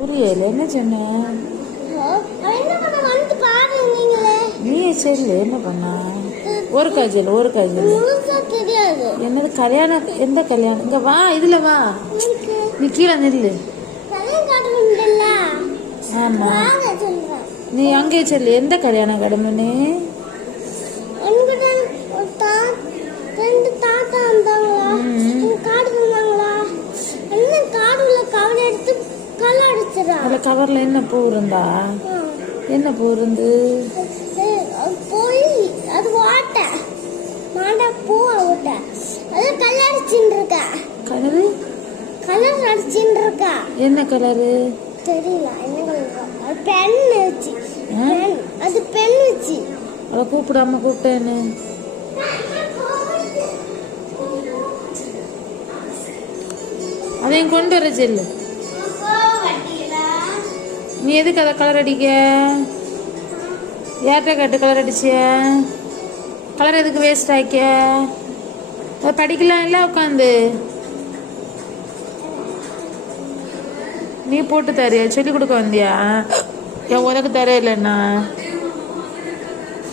புரியல, என்ன சொன்ன? நீ செல்லு என்ன பண்ண? ஒரு காஜல் என்னது கல்யாணம்? எந்த கல்யாணம்? இங்க வா, இதுல வா, நீ கீழே நில்லு. ஆமா, நீ அங்கே செல்லு. எந்த கல்யாணம் கடமைன்னு? அதுல கவர்ல என்ன பூ இருந்தா? என்ன பூ இருந்து? போய் அது வாட்ட மாடா பூ வாட்ட அது கலர் அடிச்சிட்டு இருக்கா. கலரு கலர் அடிச்சிட்டு இருக்கா. என்ன கலரு தெரியல. என்ன கலர்? பென் வச்சு. அது பென் வச்சு. அவ கூப்பிடாம கூப்பிட்டேன்னு அதையும் கொண்டு வர செல்லு. நீ எதுக்கு அதை கலர் அடிக்க? யார்கிட்ட கேட்டு கலர் அடிச்சிய? கலர் எதுக்கு வேஸ்ட் ஆக்கிய? அதை படிக்கலாம் இல்லை உட்காந்து? நீ போட்டு தரியா? சொல்லி கொடுக்க வந்தியா? என் உனக்கு தர இல்லைண்ணா.